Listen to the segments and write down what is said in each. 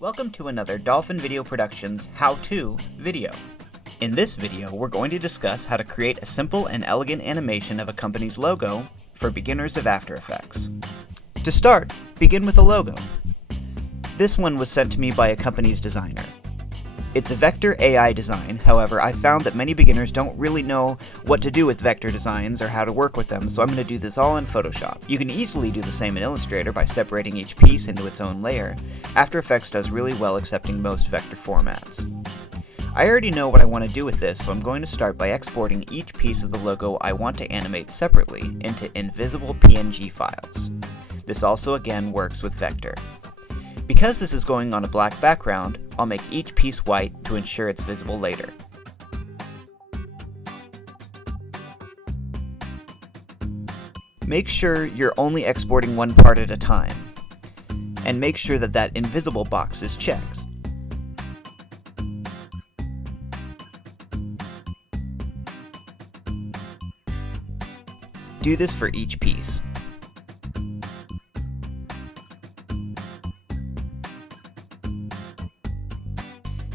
Welcome to another Dolphin Video Productions how-to video. In this video, we're going to discuss how to create a simple and elegant animation of a company's logo for beginners of After Effects. To start, begin with a logo. This one was sent to me by a company's designer. It's a vector AI design, however, I found that many beginners don't really know what to do with vector designs or how to work with them, so I'm going to do this all in Photoshop. You can easily do the same in Illustrator by separating each piece into its own layer. After Effects does really well accepting most vector formats. I already know what I want to do with this, so I'm going to start by exporting each piece of the logo I want to animate separately into invisible PNG files. This also again works with vector. Because this is going on a black background, I'll make each piece white to ensure it's visible later. Make sure you're only exporting one part at a time, and make sure that that invisible box is checked. Do this for each piece.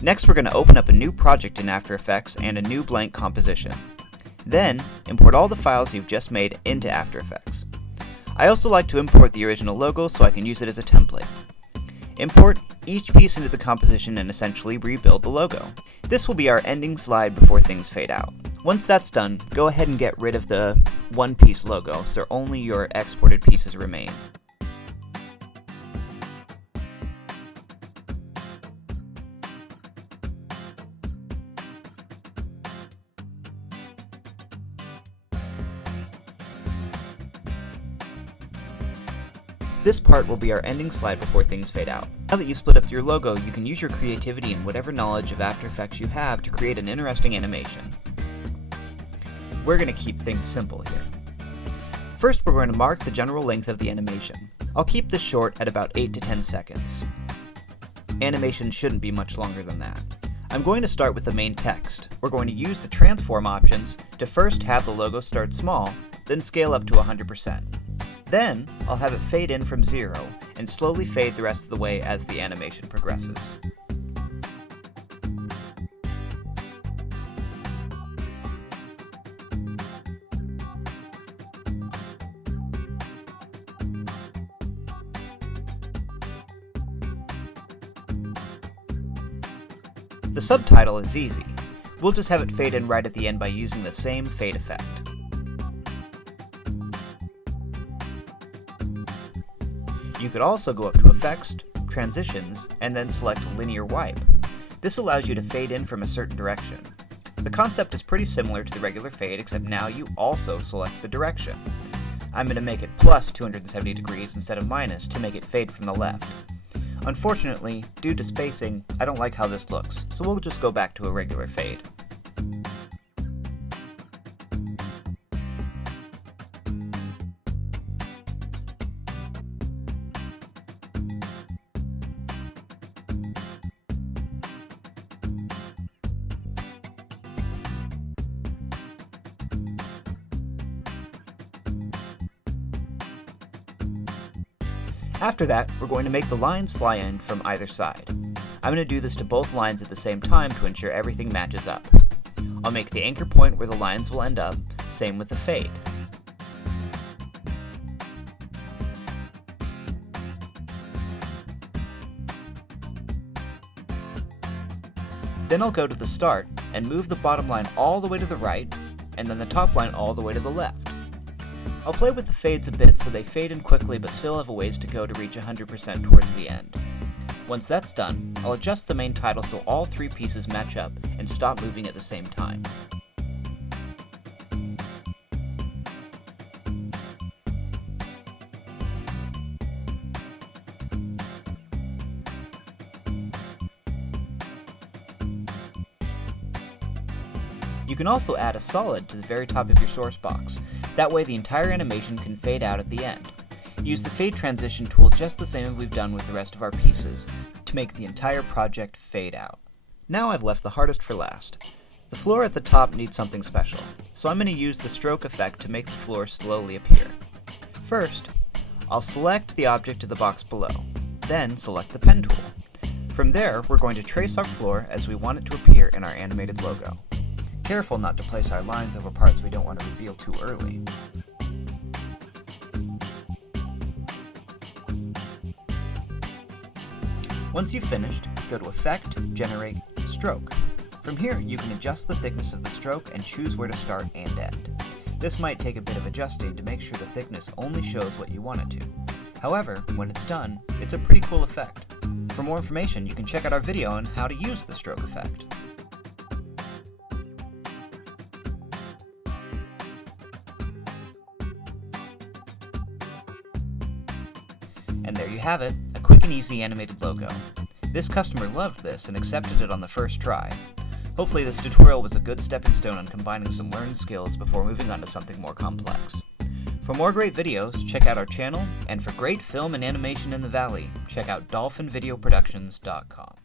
Next, we're going to open up a new project in After Effects and a new blank composition. Then, import all the files you've just made into After Effects. I also like to import the original logo so I can use it as a template. Import each piece into the composition and essentially rebuild the logo. This will be our ending slide before things fade out. Once that's done, go ahead and get rid of the one-piece logo so only your exported pieces remain. This part will be our ending slide before things fade out. Now that you've split up your logo, you can use your creativity and whatever knowledge of After Effects you have to create an interesting animation. We're going to keep things simple here. First, we're going to mark the general length of the animation. I'll keep this short at about 8 to 10 seconds. Animation shouldn't be much longer than that. I'm going to start with the main text. We're going to use the transform options to first have the logo start small, then scale up to 100%. Then, I'll have it fade in from 0, and slowly fade the rest of the way as the animation progresses. The subtitle is easy. We'll just have it fade in right at the end by using the same fade effect. You could also go up to Effects, Transitions, and then select Linear Wipe. This allows you to fade in from a certain direction. The concept is pretty similar to the regular fade, except now you also select the direction. I'm going to make it plus 270 degrees instead of minus to make it fade from the left. Unfortunately, due to spacing, I don't like how this looks, so we'll just go back to a regular fade. After that, we're going to make the lines fly in from either side. I'm going to do this to both lines at the same time to ensure everything matches up. I'll make the anchor point where the lines will end up, same with the fade. Then I'll go to the start and move the bottom line all the way to the right, and then the top line all the way to the left. I'll play with the fades a bit so they fade in quickly but still have a ways to go to reach 100% towards the end. Once that's done, I'll adjust the main title so all three pieces match up and stop moving at the same time. You can also add a solid to the very top of your source box. That way the entire animation can fade out at the end. Use the fade transition tool just the same as we've done with the rest of our pieces to make the entire project fade out. Now I've left the hardest for last. The floor at the top needs something special, so I'm going to use the stroke effect to make the floor slowly appear. First, I'll select the object to the box below, then select the pen tool. From there, we're going to trace our floor as we want it to appear in our animated logo. Careful not to place our lines over parts we don't want to reveal too early. Once you've finished, go to Effect, Generate, Stroke. From here, you can adjust the thickness of the stroke and choose where to start and end. This might take a bit of adjusting to make sure the thickness only shows what you want it to. However, when it's done, it's a pretty cool effect. For more information, you can check out our video on how to use the stroke effect. And there you have it, a quick and easy animated logo. This customer loved this and accepted it on the first try. Hopefully this tutorial was a good stepping stone on combining some learned skills before moving on to something more complex. For more great videos, check out our channel, and for great film and animation in the Valley, check out dolphinvideoproductions.com.